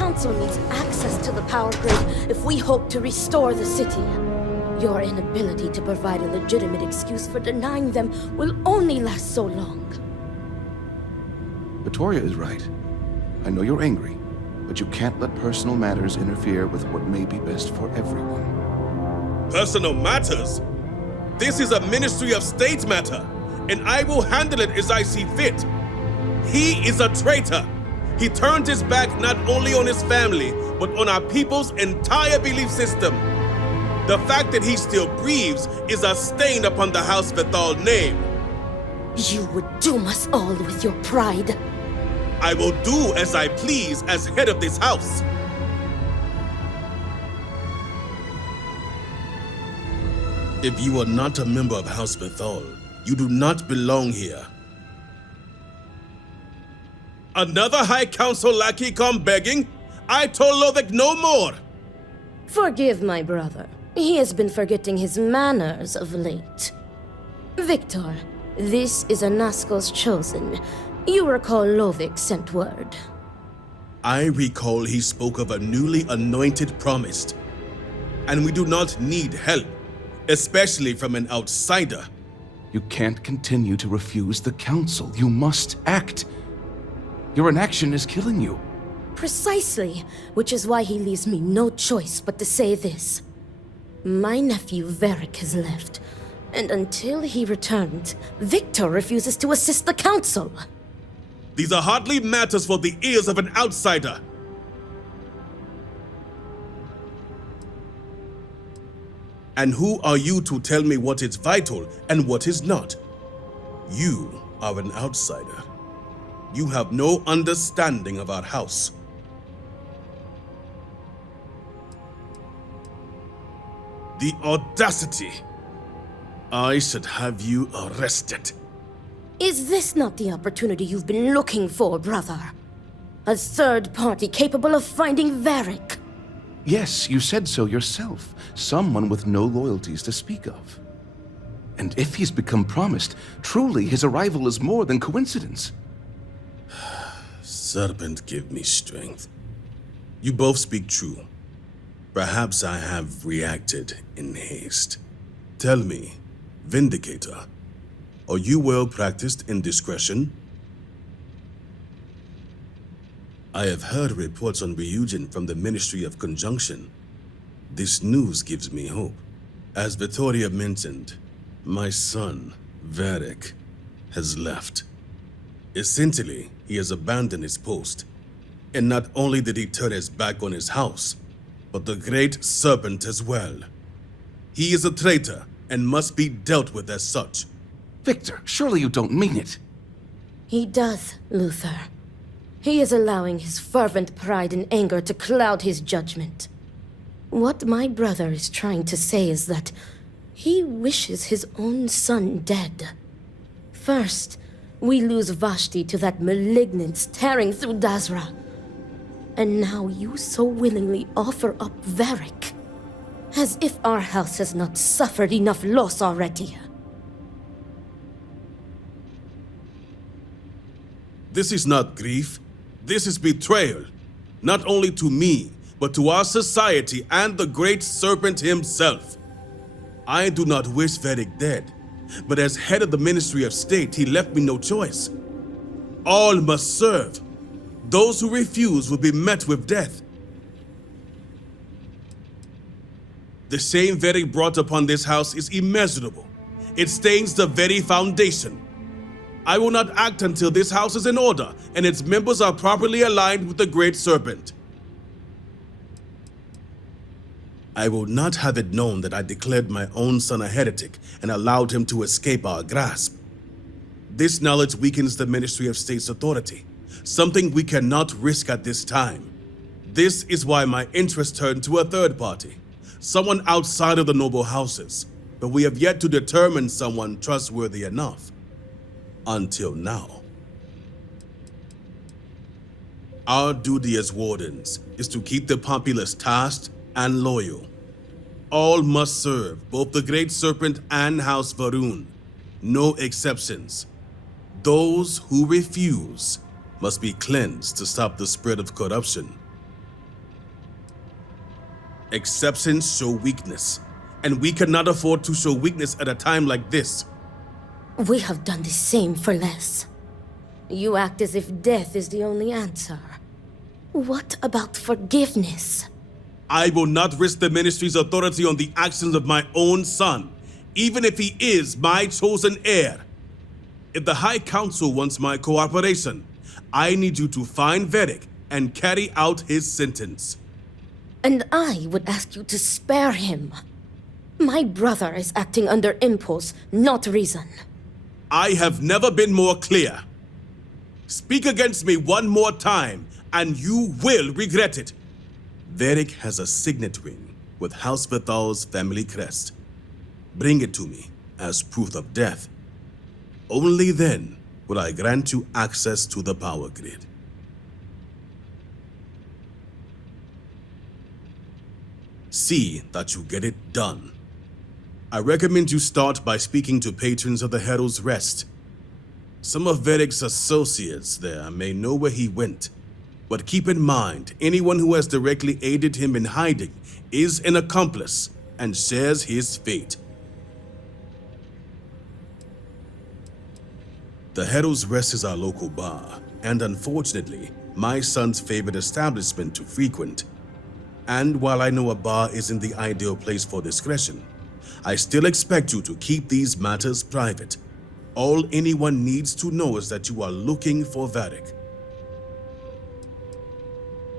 Council needs access to the power grid if we hope to restore the city. Your inability to provide a legitimate excuse for denying them will only last so long. Victoria is right. I know you're angry, but you can't let personal matters interfere with what may be best for everyone. Personal matters? This is a Ministry of State matter, and I will handle it as I see fit. He is a traitor. He turned his back not only on his family, but on our people's entire belief system. The fact that he still breathes is a stain upon the House Vethal name. You would doom us all with your pride. I will do as I please as head of this house. If you are not a member of House Vethal, you do not belong here. Another High Council lackey come begging? I told Lovick no more! Forgive my brother. He has been forgetting his manners of late. Victor, this is Anaskel's chosen. You recall Lovick sent word. I recall he spoke of a newly anointed promised. And we do not need help, especially from an outsider. You can't continue to refuse the council. You must act. Your inaction is killing you. Precisely, which is why he leaves me no choice but to say this. My nephew Varric has left, and until he returns, Victor refuses to assist the council. These are hardly matters for the ears of an outsider. And who are you to tell me what is vital and what is not? You are an outsider. You have no understanding of our house. The audacity! I should have you arrested. Is this not the opportunity you've been looking for, brother? A third party capable of finding Varric? Yes, you said so yourself. Someone with no loyalties to speak of. And if he's become promised, truly his arrival is more than coincidence. Serpent, give me strength. You both speak true. Perhaps I have reacted in haste. Tell me, Vindicator, are you well practiced in discretion? I have heard reports on Ryujin from the Ministry of Conjunction. This news gives me hope. As Vittoria mentioned, my son, Varric, has left. Essentially, he has abandoned his post. And not only did he turn his back on his house, but the Great Serpent as well. He is a traitor and must be dealt with as such. Victor, surely you don't mean it. He does, Luther. He is allowing his fervent pride and anger to cloud his judgment. What my brother is trying to say is that he wishes his own son dead. First, we lose Vashti to that malignance tearing through Dazra. And now you so willingly offer up Varric. As if our house has not suffered enough loss already. This is not grief. This is betrayal. Not only to me, but to our society and the Great Serpent himself. I do not wish Varric dead, but as head of the Ministry of State, he left me no choice. All must serve. Those who refuse will be met with death. The shame Varric brought upon this house is immeasurable. It stains the very foundation. I will not act until this house is in order and its members are properly aligned with the Great Serpent. I will not have it known that I declared my own son a heretic and allowed him to escape our grasp. This knowledge weakens the Ministry of State's authority, something we cannot risk at this time. This is why my interest turned to a third party, someone outside of the noble houses, but we have yet to determine someone trustworthy enough. Until now. Our duty as wardens is to keep the populace tasked and loyal. All must serve both the Great Serpent and House Varun. No exceptions. Those who refuse must be cleansed to stop the spread of corruption. Exceptions show weakness, and we cannot afford to show weakness at a time like this. We have done the same for less. You act as if death is the only answer. What about forgiveness? I will not risk the Ministry's authority on the actions of my own son, even if he is my chosen heir. If the High Council wants my cooperation, I need you to find Vedic and carry out his sentence. And I would ask you to spare him. My brother is acting under impulse, not reason. I have never been more clear. Speak against me one more time, and you will regret it. Vedic has a signet ring with House Vithal's family crest. Bring it to me as proof of death. Only then will I grant you access to the power grid. See that you get it done. I recommend you start by speaking to patrons of the Herald's Rest. Some of Vedic's associates there may know where he went, but keep in mind, anyone who has directly aided him in hiding is an accomplice and shares his fate. The Herald's Rest is our local bar, and unfortunately, my son's favorite establishment to frequent. And while I know a bar isn't the ideal place for discretion, I still expect you to keep these matters private. All anyone needs to know is that you are looking for Vedic.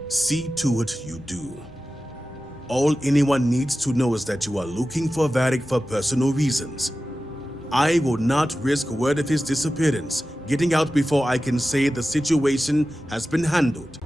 See to it you do. All anyone needs to know is that you are looking for Vedic for personal reasons. I will not risk word of his disappearance getting out before I can say the situation has been handled.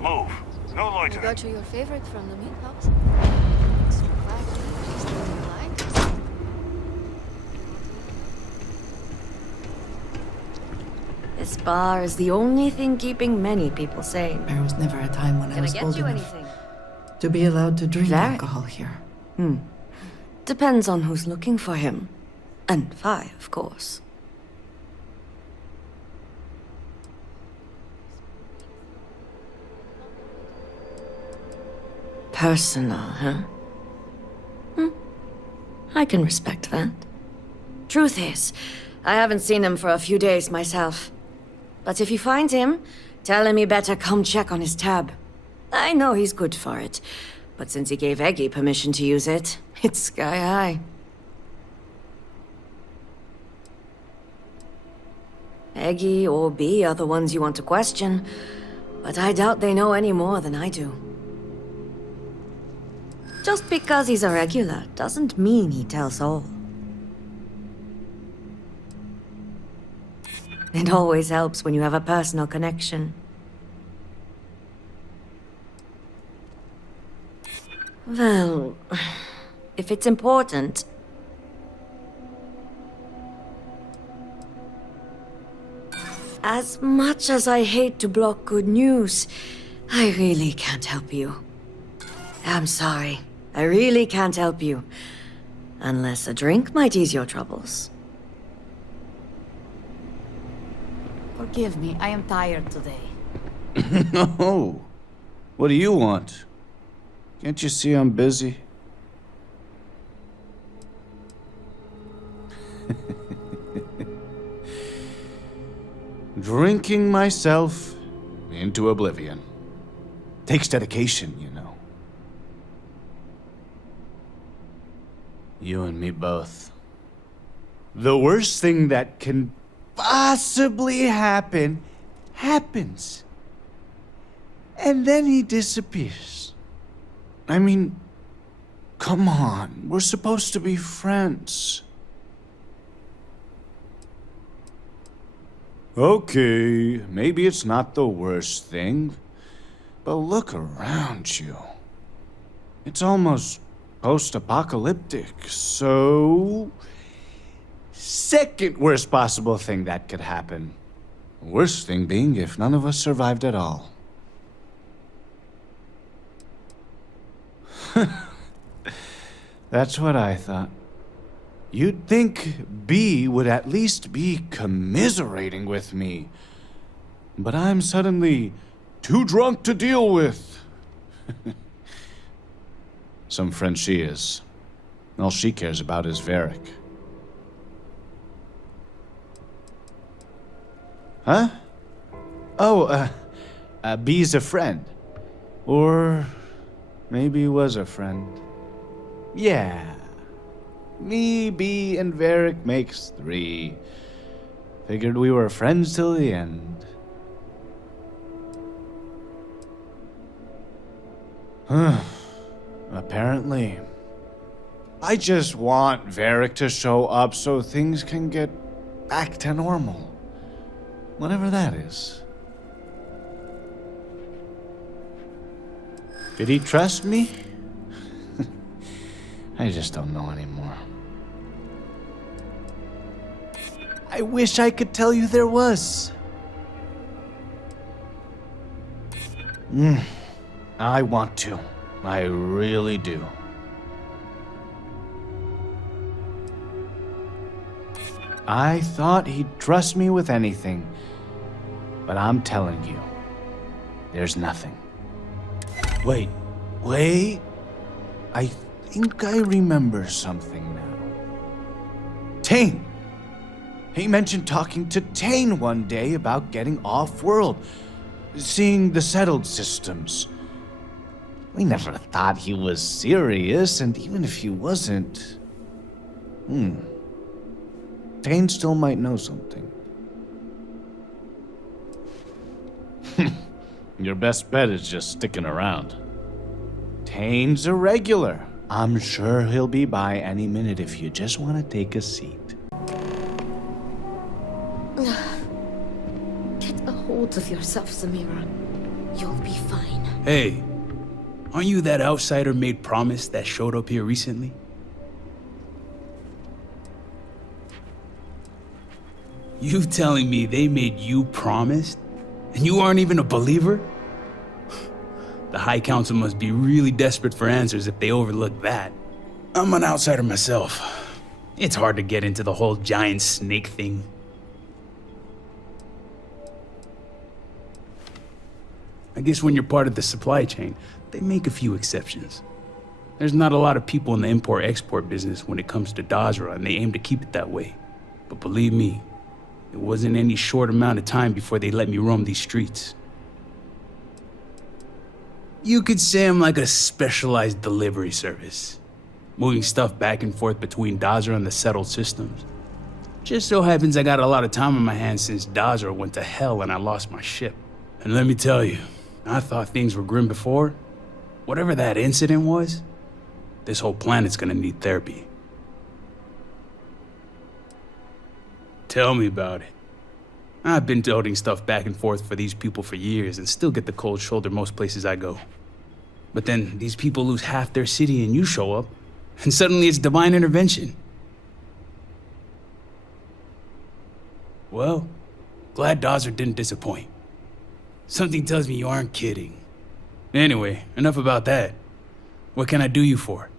Move. No You loitering. got you your favorite from the meat house? Extra fat, just in line. This bar is the only thing keeping many people sane. There was never a time when I Can I was get old you enough anything? to be allowed to drink Very. alcohol here. Depends on who's looking for him. And Vi, of course. Personal, huh? I can respect that. Truth is, I haven't seen him for a few days myself. But if you find him, tell him he better come check on his tab. I know he's good for it, but since he gave Eggy permission to use it, it's sky high. Eggy or B are the ones you want to question, but I doubt they know any more than I do. Just because he's a regular doesn't mean he tells all. It always helps when you have a personal connection. Well, if it's important... As much as I hate to block good news, I really can't help you. I'm sorry. I really can't help you. Unless a drink might ease your troubles. Forgive me, I am tired today. No. What do you want? Can't you see I'm busy? Drinking myself into oblivion. Takes dedication, you know. You and me both. The worst thing that can possibly happen, happens. And then he disappears. I mean, come on, we're supposed to be friends. Okay, maybe it's not the worst thing, but look around you. It's almost post-apocalyptic, so... Second worst possible thing that could happen. Worst thing being if none of us survived at all. That's what I thought. You'd think B would at least be commiserating with me. But I'm suddenly too drunk to deal with. Some friend she is. All she cares about is Varric. Huh? Oh, B's a friend. Or maybe was a friend. Yeah. Me, B, and Varric makes 3. Figured we were friends till the end. Apparently. I just want Varric to show up so things can get back to normal. Whatever that is. Did he trust me? I just don't know anymore. I wish I could tell you there was. I want to. I really do. I thought he'd trust me with anything. But I'm telling you, there's nothing. Wait. I think I remember something now. Tane! He mentioned talking to Tane one day about getting off-world, seeing the settled systems. We never thought he was serious, and even if he wasn't... Tane still might know something. Your best bet is just sticking around. Tane's a regular. I'm sure he'll be by any minute if you just want to take a seat. Get a hold of yourself, Samira. You'll be fine. Hey, aren't you that outsider-made promise that showed up here recently? You telling me they made you promised? And you aren't even a believer? The High Council must be really desperate for answers if they overlook that. I'm an outsider myself. It's hard to get into the whole giant snake thing. I guess when you're part of the supply chain, they make a few exceptions. There's not a lot of people in the import-export business when it comes to Dazra, and they aim to keep it that way. But believe me, it wasn't any short amount of time before they let me roam these streets. You could say I'm like a specialized delivery service, moving stuff back and forth between Dazra and the settled systems. Just so happens I got a lot of time on my hands since Dazra went to hell and I lost my ship. And let me tell you, I thought things were grim before. Whatever that incident was, this whole planet's gonna need therapy. Tell me about it. I've been toting stuff back and forth for these people for years and still get the cold shoulder most places I go. But then these people lose half their city and you show up, and suddenly it's divine intervention. Well, glad Dazra didn't disappoint. Something tells me you aren't kidding. Anyway, enough about that. What can I do you for?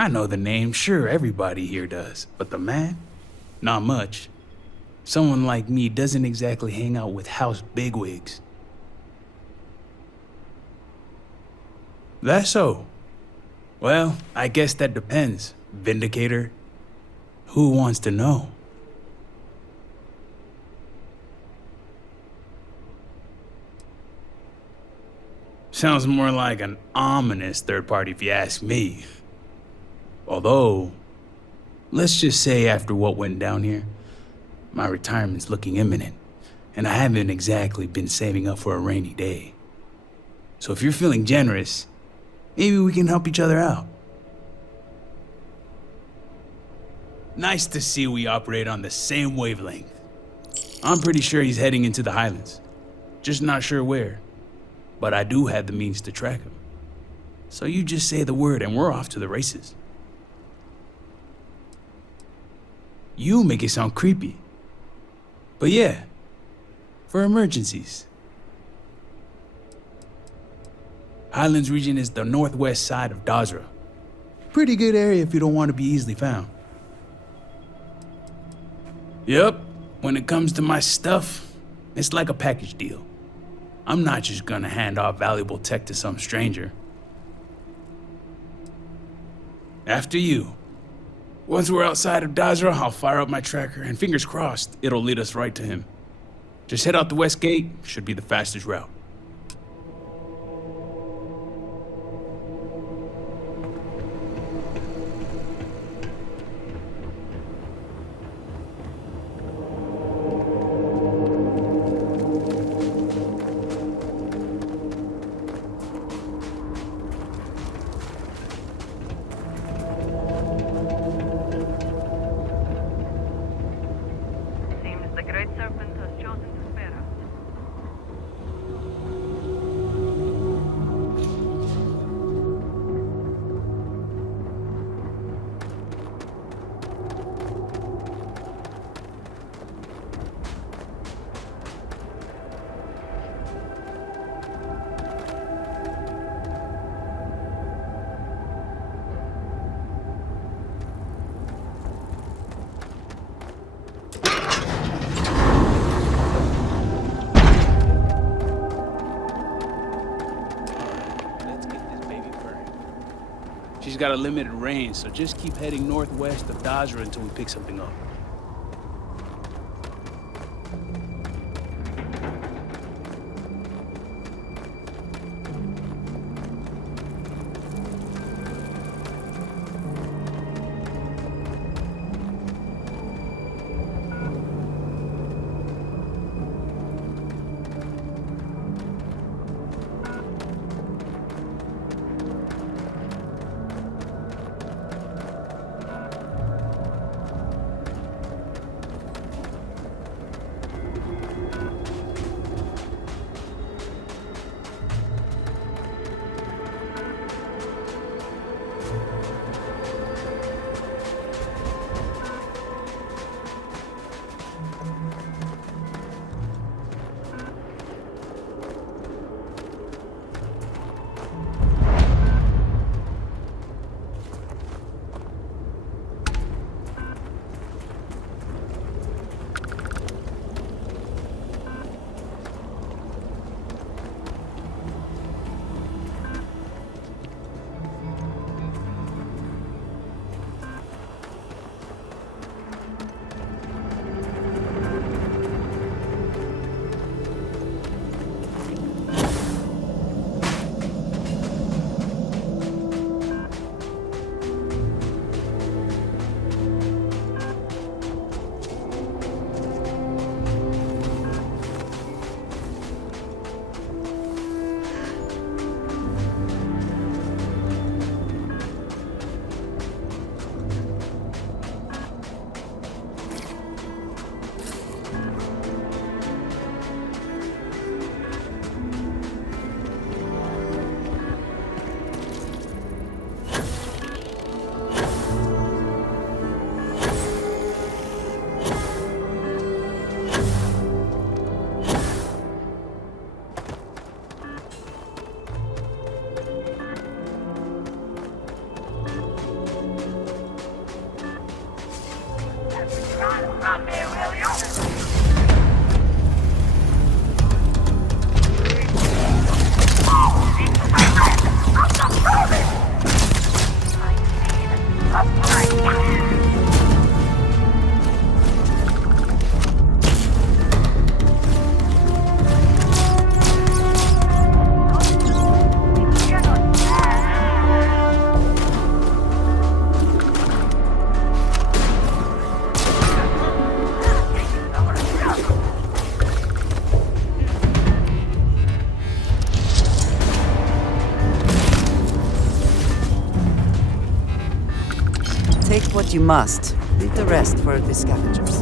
I know the name, sure, everybody here does. But the man? Not much. Someone like me doesn't exactly hang out with house bigwigs. That's so. Well, I guess that depends, Vindicator. Who wants to know? Sounds more like an ominous third party if you ask me. Although, let's just say after what went down here, my retirement's looking imminent, and I haven't exactly been saving up for a rainy day. So if you're feeling generous, maybe we can help each other out. Nice to see we operate on the same wavelength. I'm pretty sure he's heading into the Highlands, just not sure where. But I do have the means to track him. So you just say the word and we're off to the races. You make it sound creepy. But yeah, for emergencies. Highlands region is the northwest side of Dazra. Pretty good area if you don't want to be easily found. Yep, when it comes to my stuff, it's like a package deal. I'm not just gonna hand off valuable tech to some stranger. After you. Once we're outside of Dazra, I'll fire up my tracker, and fingers crossed, it'll lead us right to him. Just head out the west gate, should be the fastest route. Seems the Great Serpent has chosen to spare us. Let's get this baby burning. She's got a limited range, so just keep heading northwest of Dazra until we pick something up. Take what you must. Leave the rest for the scavengers.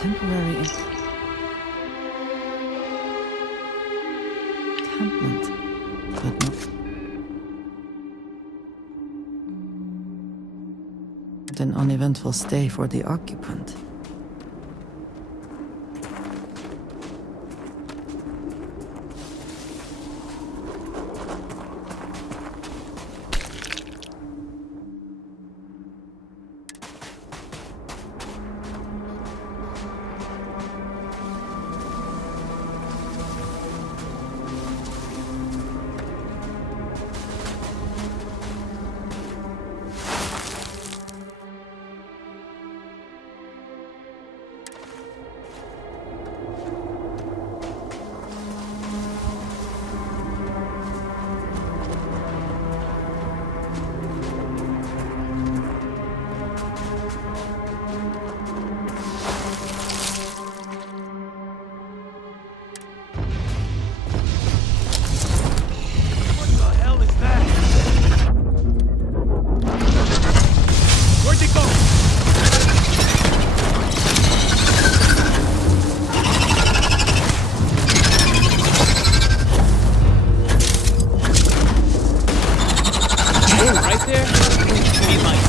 temporary encampment, but not an uneventful stay for the occupant.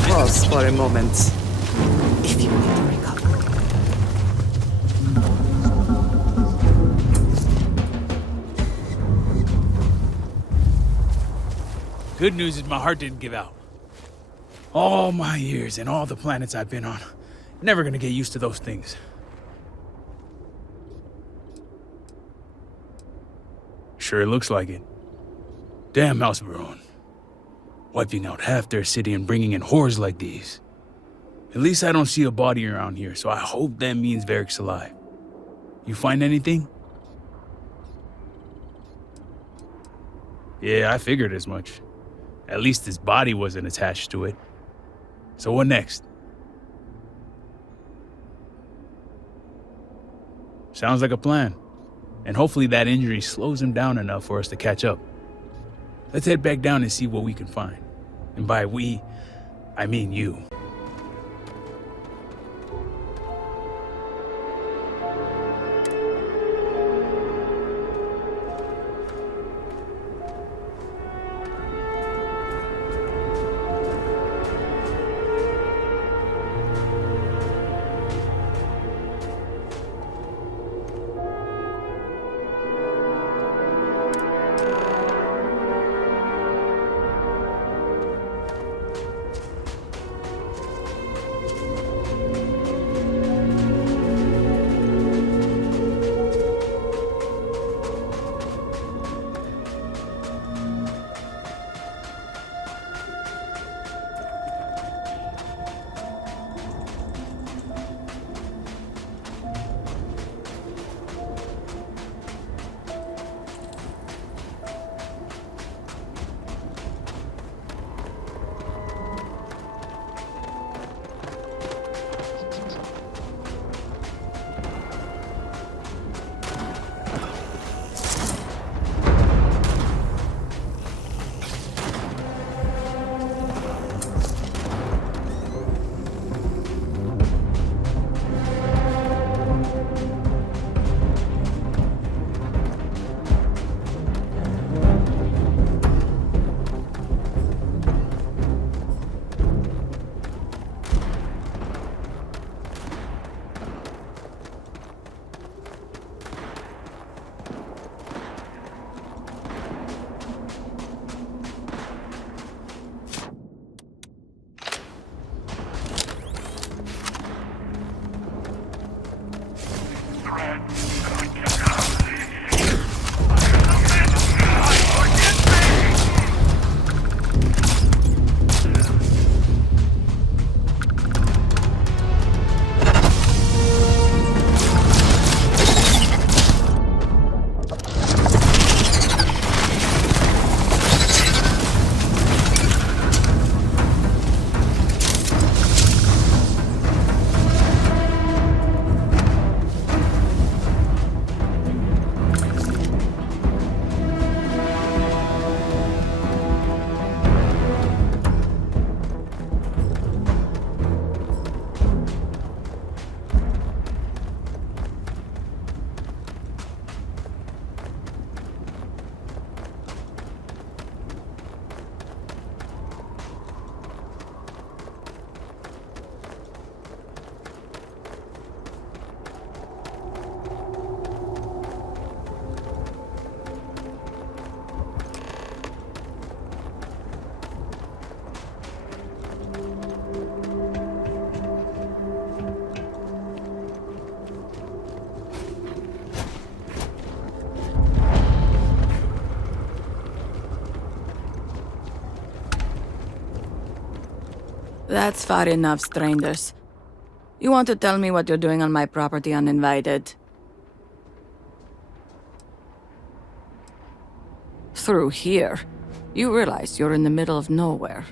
Pause for a moment. If you need to recover. Good news is my heart didn't give out. All my years and all the planets I've been on, never gonna get used to those things. Sure looks like it. Damn House Baron. Wiping out half their city and bringing in horrors like these. At least I don't see a body around here, so I hope that means Varric's alive. You find anything? Yeah, I figured as much. At least his body wasn't attached to it. So what next? Sounds like a plan. And hopefully that injury slows him down enough for us to catch up. Let's head back down and see what we can find. And by we, I mean you. That's far enough, strangers. You want to tell me what you're doing on my property uninvited? Through here. You realize you're in the middle of nowhere.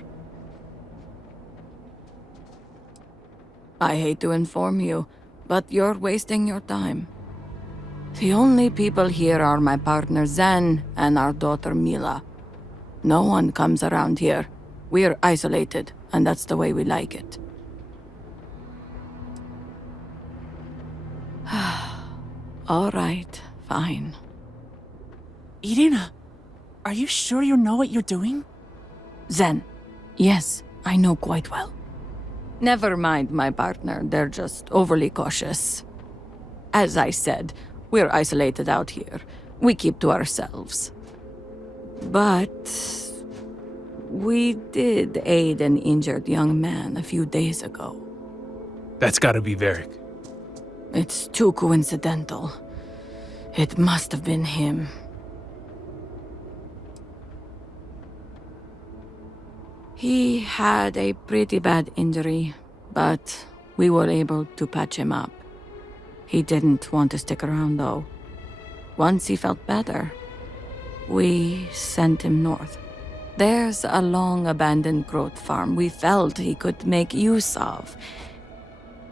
I hate to inform you, but you're wasting your time. The only people here are my partner Zen and our daughter Mila. No one comes around here. We're isolated, and that's the way we like it. All right, fine. Irina, are you sure you know what you're doing? Zen, yes, I know quite well. Never mind my partner, they're just overly cautious. As I said, we're isolated out here. We keep to ourselves. But we did aid an injured young man a few days ago. That's gotta be Varric. It's too coincidental. It must have been him. He had a pretty bad injury, but we were able to patch him up. He didn't want to stick around, though. Once he felt better, we sent him north. There's a long-abandoned growth farm we felt he could make use of.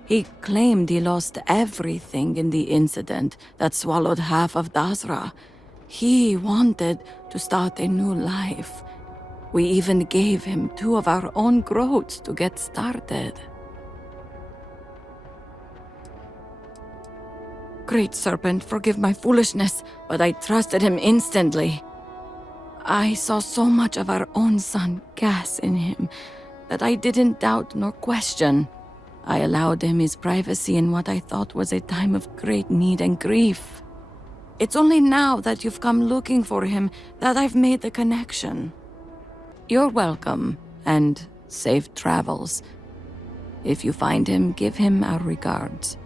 He claimed he lost everything in the incident that swallowed half of Dazra. He wanted to start a new life. We even gave him 2 of our own growths to get started. Great Serpent, forgive my foolishness, but I trusted him instantly. I saw so much of our own son gas in him that I didn't doubt nor question. I allowed him his privacy in what I thought was a time of great need and grief. It's only now that you've come looking for him that I've made the connection. You're welcome, and safe travels. If you find him, give him our regards.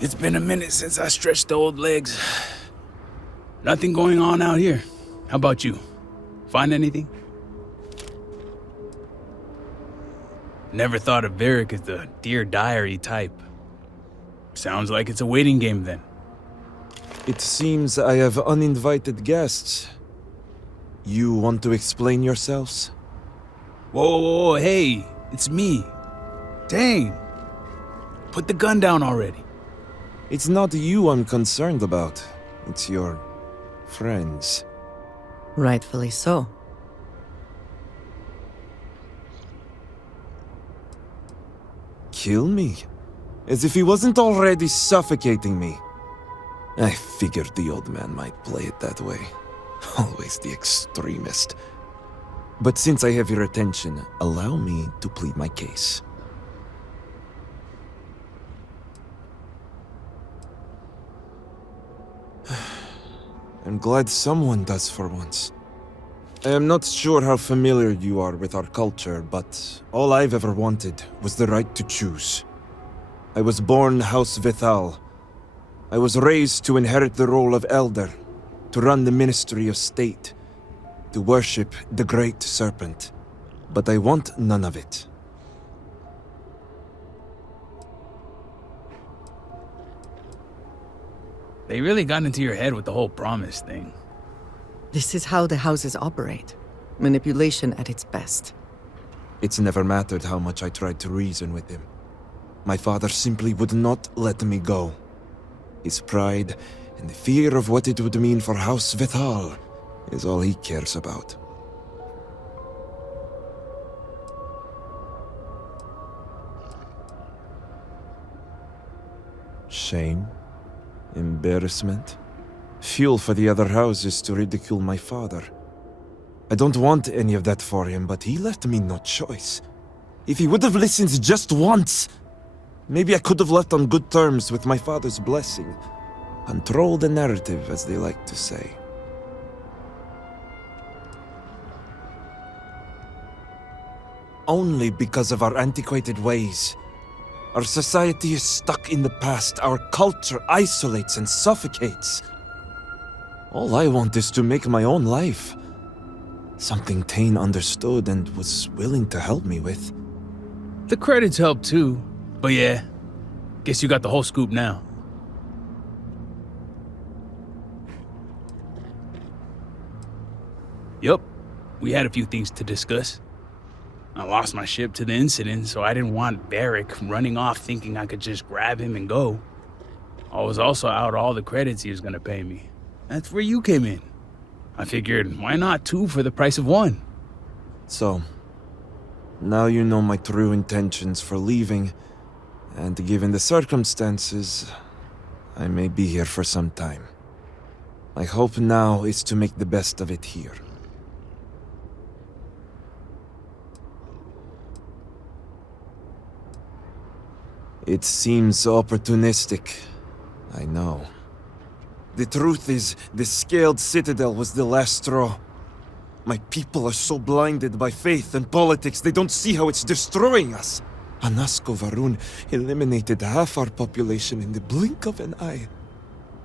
It's been a minute since I stretched the old legs. Nothing going on out here. How about you? Find anything? Never thought of Varric as the Dear Diary type. Sounds like it's a waiting game then. It seems I have uninvited guests. You want to explain yourselves? Whoa, hey, it's me. Dang. Put the gun down already. It's not you I'm concerned about. It's your friends. Rightfully so. Kill me? as if he wasn't already suffocating me. I figured the old man might play it that way. Always the extremist. But since I have your attention, allow me to plead my case. I'm glad someone does for once. I am not sure how familiar you are with our culture, but all I've ever wanted was the right to choose. I was born House Vithal. I was raised to inherit the role of elder, to run the Ministry of State, to worship the Great Serpent. But I want none of it. They really got into your head with the whole promise thing. This is how the houses operate. Manipulation at its best. It's never mattered how much I tried to reason with him. My father simply would not let me go. His pride and the fear of what it would mean for House Vithal is all he cares about. Shame? Embarrassment? Fuel for the other houses to ridicule my father. I don't want any of that for him, but he left me no choice. If he would have listened just once, maybe I could have left on good terms with my father's blessing. Control the narrative, as they like to say. Only because of our antiquated ways. Our society is stuck in the past. Our culture isolates and suffocates. All I want is to make my own life. Something Tane understood and was willing to help me with. The credits help too, but yeah, guess you got the whole scoop now. Yup, we had a few things to discuss. I lost my ship to the incident, so I didn't want Varric running off thinking I could just grab him and go. I was also out all the credits he was gonna pay me. That's where you came in. I figured, why not 2 for the price of 1? So, now you know my true intentions for leaving, and given the circumstances, I may be here for some time. My hope now is to make the best of it here. It seems opportunistic, I know. The truth is, the scaled citadel was the last straw. My people are so blinded by faith and politics, they don't see how it's destroying us. Anasko Varun eliminated half our population in the blink of an eye.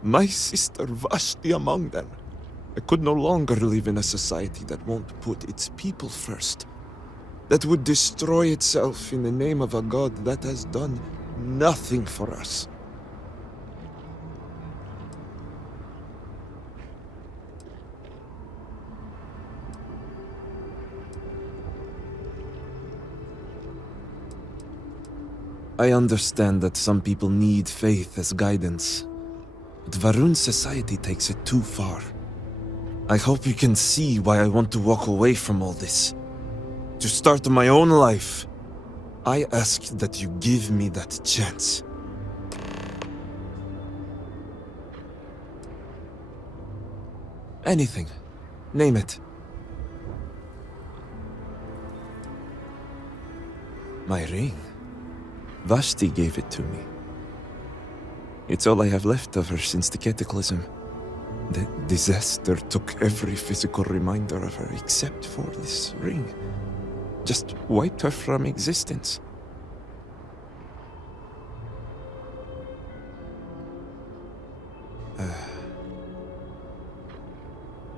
My sister Vashti among them. I could no longer live in a society that won't put its people first. That would destroy itself in the name of a god that has done nothing for us. I understand that some people need faith as guidance, but Varun's society takes it too far. I hope you can see why I want to walk away from all this. To start my own life. I ask that you give me that chance. Anything. Name it. My ring. Vashti gave it to me. It's all I have left of her since the cataclysm. The disaster took every physical reminder of her except for this ring. Just wiped her from existence.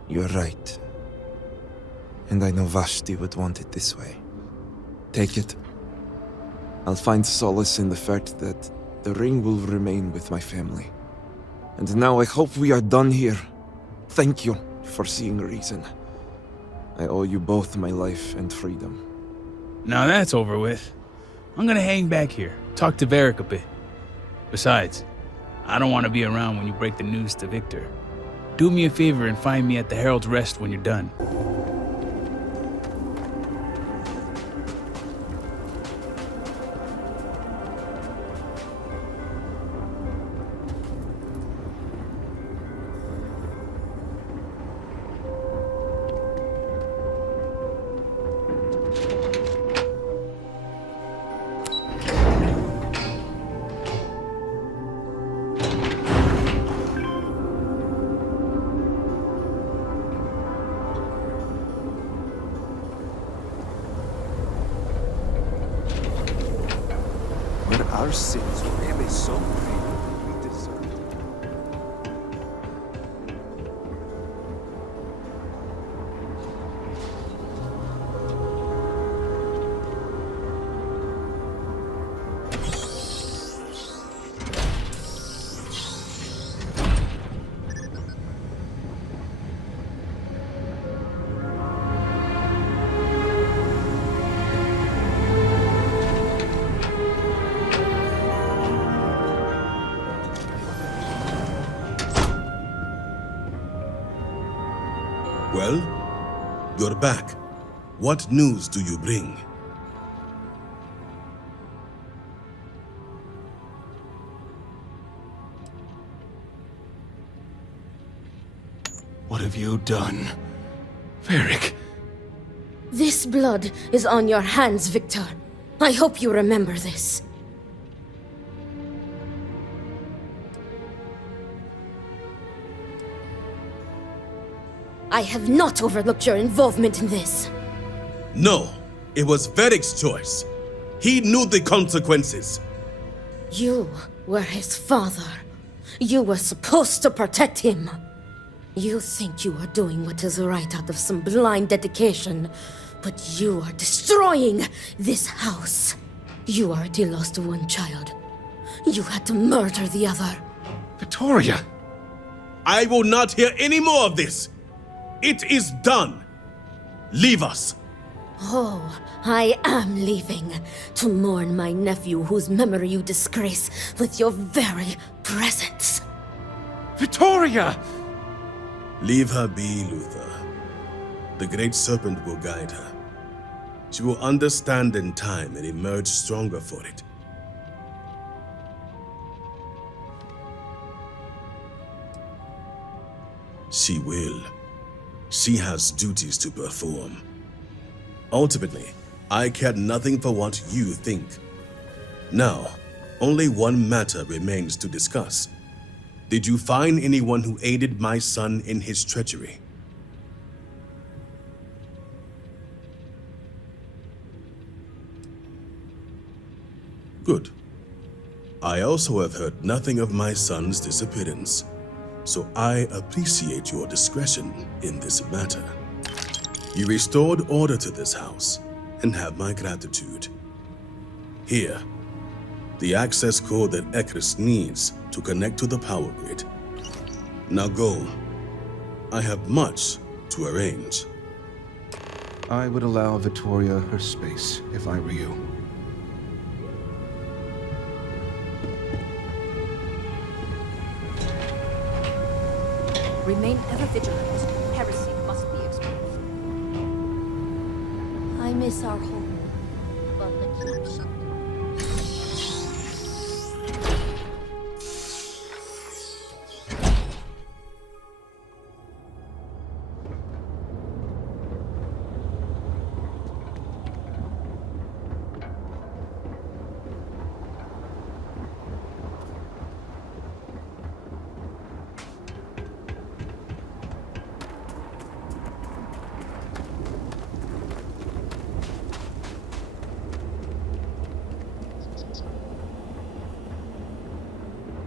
You're right. And I know Vashti would want it this way. Take it. I'll find solace in the fact that the ring will remain with my family. And now I hope we are done here. Thank you for seeing reason. I owe you both my life and freedom. Now that's over with. I'm gonna hang back here, talk to Varric a bit. Besides, I don't want to be around when you break the news to Victor. Do me a favor and find me at the Herald's Rest when you're done. Our sins were really so great. We deserve it. Well, you're back. What news do you bring? What have you done? Varric. This blood is on your hands, Victor. I hope you remember this. I have not overlooked your involvement in this. No, it was Varric's choice. He knew the consequences. You were his father. You were supposed to protect him. You think you are doing what is right out of some blind dedication, but you are destroying this house. You already lost one child. You had to murder the other. Victoria! I will not hear any more of this. It is done. Leave us. Oh, I am leaving to mourn my nephew whose memory you disgrace with your very presence. Victoria! Leave her be, Luther. The Great Serpent will guide her. She will understand in time and emerge stronger for it. She will. She has duties to perform. Ultimately, I care nothing for what you think. Now, only one matter remains to discuss. Did you find anyone who aided my son in his treachery? Good. I also have heard nothing of my son's disappearance, so I appreciate your discretion in this matter. You restored order to this house, and have my gratitude. Here, the access code that Ekris needs to connect to the power grid. Now go. I have much to arrange. I would allow Victoria her space if I were you. Remain ever vigilant. Heresy must be exposed. I miss our home, but the keep.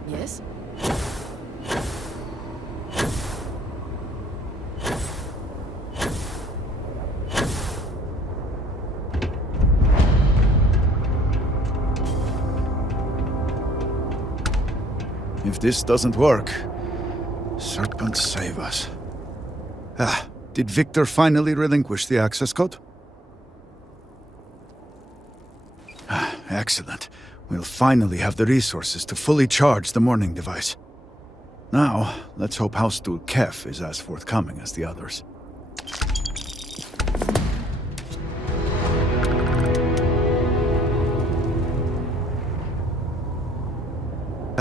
Yes? If this doesn't work, Serpent save us. Did Victor finally relinquish the access code? Excellent. We'll finally have the resources to fully charge the morning device. Now, let's hope House Steward Kef is as forthcoming as the others.